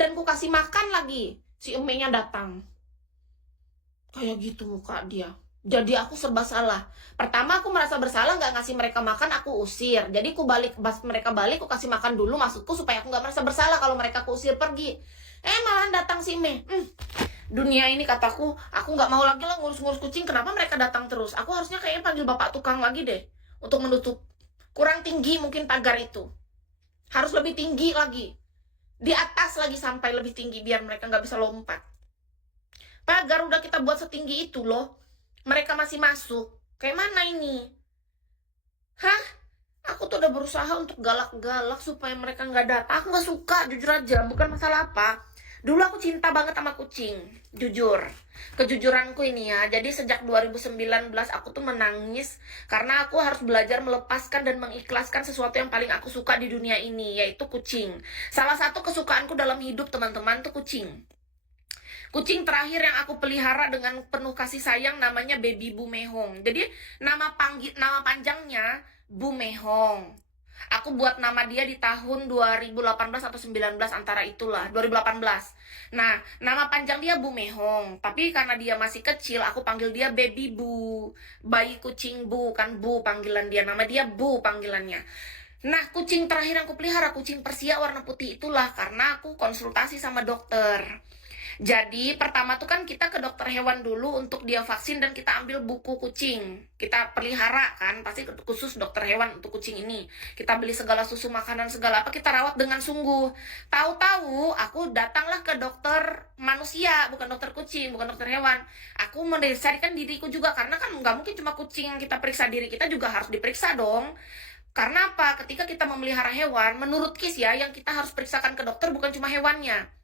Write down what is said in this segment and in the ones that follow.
dan ku kasih makan lagi. Si emenya datang. Kayak gitu muka dia. Jadi aku serba salah. Pertama aku merasa bersalah nggak ngasih mereka makan, aku usir. Jadi aku balik, pas mereka balik, aku kasih makan dulu, maksudku supaya aku nggak merasa bersalah kalau mereka aku usir pergi. Malahan datang si Mei. Dunia ini kataku, aku nggak mau lagi lah ngurus-ngurus kucing. Kenapa mereka datang terus? Aku harusnya kayaknya panggil bapak tukang lagi deh untuk menutup. Kurang tinggi mungkin pagar itu. Harus lebih tinggi lagi. Di atas lagi sampai lebih tinggi biar mereka nggak bisa lompat. Pagar udah kita buat setinggi itu loh. Mereka masih masuk. Kayak mana ini? Hah? Aku tuh udah berusaha untuk galak-galak supaya mereka nggak datang. Aku nggak suka, jujur aja. Bukan masalah apa. Dulu aku cinta banget sama kucing. Jujur. Kejujuranku ini ya. Jadi sejak 2019 aku tuh menangis. Karena aku harus belajar melepaskan dan mengikhlaskan sesuatu yang paling aku suka di dunia ini. Yaitu kucing. Salah satu kesukaanku dalam hidup teman-teman tuh kucing. Kucing terakhir yang aku pelihara dengan penuh kasih sayang namanya Baby Bumehong. Jadi nama panjangnya Bumehong. Aku buat nama dia di tahun 2018 atau 19 antara itulah, 2018. Nah, nama panjang dia Bumehong. Tapi karena dia masih kecil, aku panggil dia Baby Bu. Bayi kucing Bu, kan Bu panggilan dia. Nama dia Bu panggilannya. Nah, kucing terakhir yang aku pelihara, kucing Persia warna putih itulah karena aku konsultasi sama dokter. Jadi pertama tuh kan kita ke dokter hewan dulu untuk dia vaksin dan kita ambil buku kucing. Kita pelihara kan, pasti khusus dokter hewan untuk kucing ini. Kita beli segala susu, makanan, segala apa, kita rawat dengan sungguh. Tahu-tahu aku datanglah ke dokter manusia, bukan dokter kucing, bukan dokter hewan. Aku mendesarikan diriku juga karena kan nggak mungkin cuma kucing yang kita periksa, diri kita juga harus diperiksa dong. Karena apa? Ketika kita memelihara hewan, menurut KIS ya, yang kita harus periksakan ke dokter bukan cuma hewannya.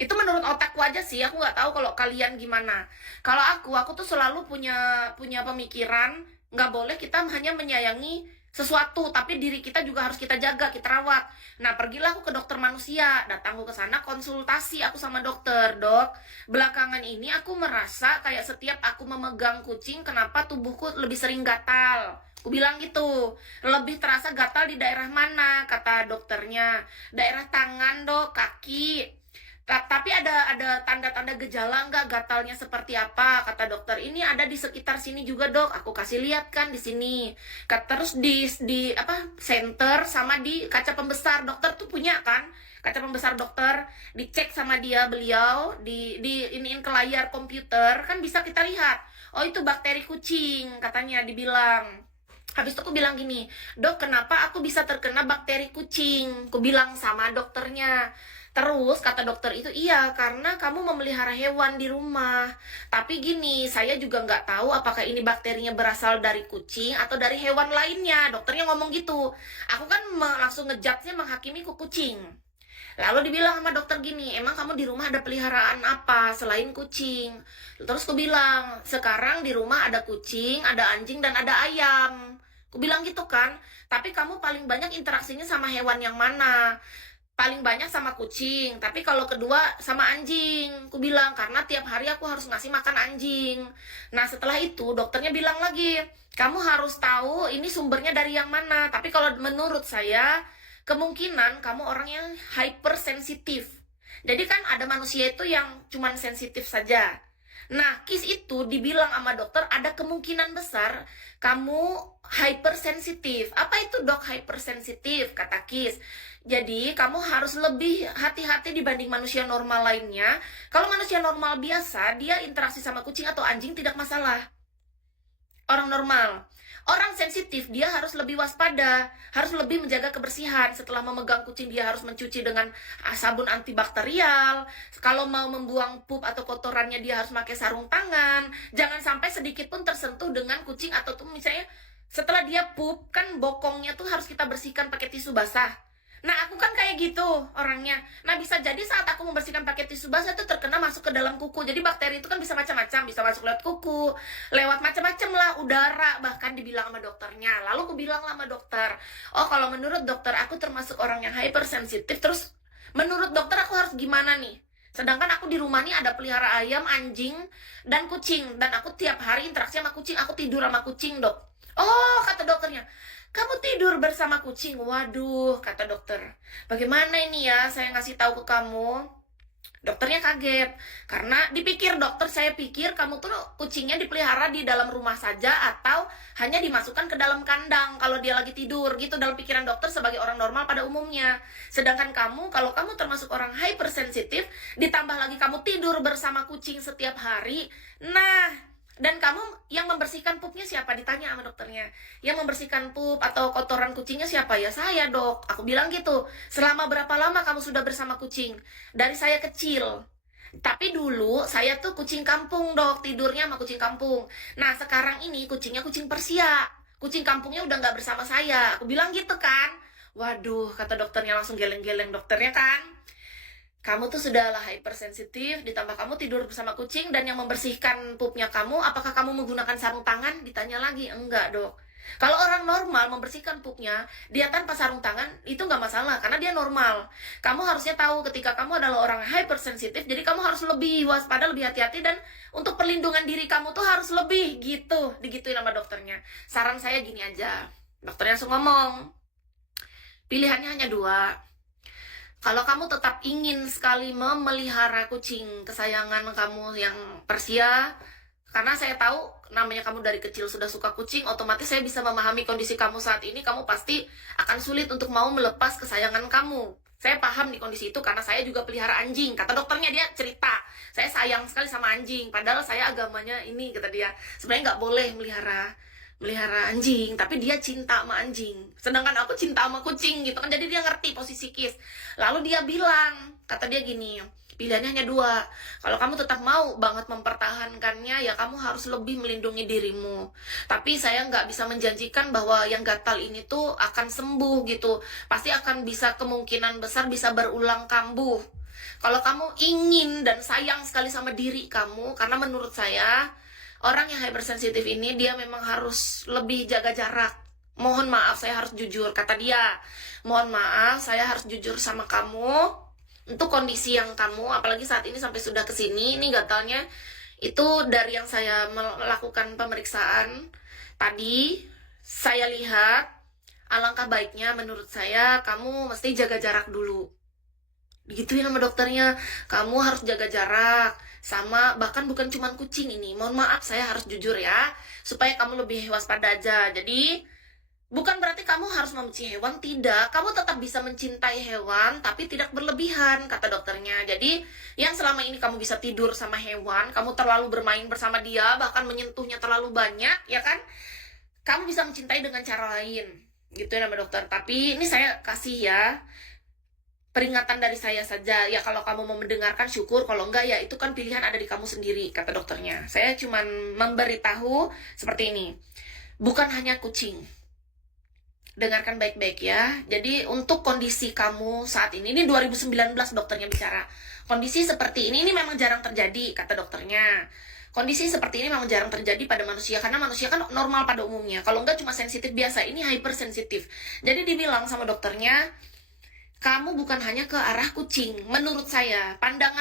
Itu menurut otakku aja sih, aku nggak tahu kalau kalian gimana. Kalau aku tuh selalu punya pemikiran, nggak boleh kita hanya menyayangi sesuatu, tapi diri kita juga harus kita jaga, kita rawat. Nah, pergilah aku ke dokter manusia, datang aku ke sana konsultasi aku sama dokter, dok. Belakangan ini aku merasa kayak setiap aku memegang kucing, kenapa tubuhku lebih sering gatal. Aku bilang gitu, lebih terasa gatal di daerah mana, kata dokternya. Daerah tangan, dok, kaki. Tapi ada tanda-tanda gejala nggak, gatalnya seperti apa, kata dokter. Ini ada di sekitar sini juga, dok. Aku kasih lihat kan di sini. Terus di apa center sama di kaca pembesar, dokter tuh punya kan kaca pembesar dokter, dicek sama beliau di iniin ke layar komputer kan bisa kita lihat. Oh, itu bakteri kucing katanya dibilang. Habis itu aku bilang gini, dok, kenapa aku bisa terkena bakteri kucing? Aku bilang sama dokternya. Terus kata dokter itu, iya karena kamu memelihara hewan di rumah. Tapi gini, saya juga nggak tahu apakah ini bakterinya berasal dari kucing atau dari hewan lainnya. Dokternya ngomong gitu. Aku kan langsung ngejudge-nya menghakimi ke kucing. Lalu dibilang sama dokter gini, emang kamu di rumah ada peliharaan apa selain kucing? Terus aku bilang, sekarang di rumah ada kucing, ada anjing, dan ada ayam. Aku bilang gitu kan, tapi kamu paling banyak interaksinya sama hewan yang mana? Paling banyak sama kucing, tapi kalau kedua sama anjing. Aku bilang, karena tiap hari aku harus ngasih makan anjing. Nah, setelah itu dokternya bilang lagi, kamu harus tahu ini sumbernya dari yang mana. Tapi kalau menurut saya, kemungkinan kamu orang yang hypersensitif. Jadi kan ada manusia itu yang cuman sensitif saja. Nah, KIS itu dibilang sama dokter ada kemungkinan besar kamu hypersensitif. Apa itu, dok, hypersensitif? Kata KIS. Jadi, kamu harus lebih hati-hati dibanding manusia normal lainnya. Kalau manusia normal biasa, dia interaksi sama kucing atau anjing tidak masalah. Orang normal. Orang sensitif, dia harus lebih waspada, harus lebih menjaga kebersihan. Setelah memegang kucing, dia harus mencuci dengan sabun antibakterial. Kalau mau membuang pup atau kotorannya, dia harus pakai sarung tangan. Jangan sampai sedikit pun tersentuh dengan kucing, atau tuh misalnya setelah dia pup, kan bokongnya tuh harus kita bersihkan pakai tisu basah. Nah, aku kan kayak gitu orangnya. Nah, bisa jadi saat aku membersihkan pakai tisu basah itu terkena masuk ke dalam kuku. Jadi bakteri itu kan bisa macam-macam, bisa masuk lewat kuku, lewat macam-macam lah, udara, bahkan dibilang sama dokternya. Lalu aku bilang sama dokter, oh kalau menurut dokter aku termasuk orang yang hypersensitif. Terus menurut dokter aku harus gimana nih? Sedangkan aku di rumah nih ada pelihara ayam, anjing, dan kucing. Dan aku tiap hari interaksi sama kucing, aku tidur sama kucing, dok. Oh, kata dokternya, kamu tidur bersama kucing? Waduh, kata dokter. Bagaimana ini ya, saya ngasih tahu ke kamu. Dokternya kaget, karena dipikir dokter, saya pikir kamu tuh kucingnya dipelihara di dalam rumah saja atau hanya dimasukkan ke dalam kandang kalau dia lagi tidur gitu dalam pikiran dokter sebagai orang normal pada umumnya. Sedangkan kamu, kalau kamu termasuk orang hypersensitif, ditambah lagi kamu tidur bersama kucing setiap hari, nah, dan kamu yang membersihkan pupnya siapa? Ditanya sama dokternya. Yang membersihkan pup atau kotoran kucingnya siapa? Ya saya, dok. Aku bilang gitu. Selama berapa lama kamu sudah bersama kucing? Dari saya kecil. Tapi dulu saya tuh kucing kampung, dok. Tidurnya sama kucing kampung. Nah, sekarang ini kucingnya kucing Persia. Kucing kampungnya udah nggak bersama saya. Aku bilang gitu kan. Waduh, kata dokternya langsung geleng-geleng dokternya kan. Kamu tuh sudahlah hypersensitif, ditambah kamu tidur bersama kucing dan yang membersihkan pupnya kamu, apakah kamu menggunakan sarung tangan? Ditanya lagi, enggak dok. Kalau orang normal membersihkan pupnya, dia tanpa sarung tangan, itu nggak masalah, karena dia normal. Kamu harusnya tahu ketika kamu adalah orang hypersensitif, jadi kamu harus lebih waspada, lebih hati-hati, dan untuk perlindungan diri kamu tuh harus lebih, gitu. Digituin sama dokternya. Saran saya gini aja, dokternya langsung ngomong, pilihannya hanya dua. Kalau kamu tetap ingin sekali memelihara kucing kesayangan kamu yang Persia, karena saya tahu namanya kamu dari kecil sudah suka kucing, otomatis saya bisa memahami kondisi kamu saat ini, kamu pasti akan sulit untuk mau melepas kesayangan kamu. Saya paham di kondisi itu karena saya juga pelihara anjing. Kata dokternya, dia cerita, saya sayang sekali sama anjing, padahal saya agamanya ini, kata dia, sebenarnya nggak boleh melihara anjing, tapi dia cinta sama anjing, sedangkan aku cinta sama kucing gitu kan, jadi dia ngerti posisi Kis. Lalu dia bilang, kata dia gini, pilihannya hanya dua. Kalau kamu tetap mau banget mempertahankannya, ya kamu harus lebih melindungi dirimu. Tapi saya nggak bisa menjanjikan bahwa yang gatal ini tuh akan sembuh gitu, pasti akan bisa, kemungkinan besar bisa berulang kambuh. Kalau kamu ingin dan sayang sekali sama diri kamu, karena menurut saya orang yang hypersensitif ini dia memang harus lebih jaga jarak. Mohon maaf, saya harus jujur, kata dia. Mohon maaf, saya harus jujur sama kamu. Untuk kondisi yang kamu, apalagi saat ini sampai sudah kesini, ini gatalnya itu dari yang saya melakukan pemeriksaan tadi. Saya lihat, alangkah baiknya menurut saya kamu mesti jaga jarak dulu. Digituin sama dokternya, kamu harus jaga jarak. Sama, bahkan bukan cuma kucing ini, mohon maaf saya harus jujur ya, supaya kamu lebih waspada aja. Jadi bukan berarti kamu harus membenci hewan, tidak, kamu tetap bisa mencintai hewan tapi tidak berlebihan, kata dokternya. Jadi yang selama ini kamu bisa tidur sama hewan, kamu terlalu bermain bersama dia, bahkan menyentuhnya terlalu banyak, ya kan, kamu bisa mencintai dengan cara lain, gitu ya nama dokter. Tapi ini saya kasih ya peringatan dari saya saja, ya kalau kamu mau mendengarkan syukur, kalau enggak ya itu kan pilihan ada di kamu sendiri, kata dokternya. Saya cuman memberitahu seperti ini, bukan hanya kucing. Dengarkan baik-baik ya. Jadi untuk kondisi kamu saat ini 2019 dokternya bicara, kondisi seperti ini memang jarang terjadi, kata dokternya. Kondisi seperti ini memang jarang terjadi pada manusia, karena manusia kan normal pada umumnya. Kalau enggak cuma sensitif biasa, ini hypersensitif. Jadi dibilang sama dokternya, kamu bukan hanya ke arah kucing. Menurut saya, pandangan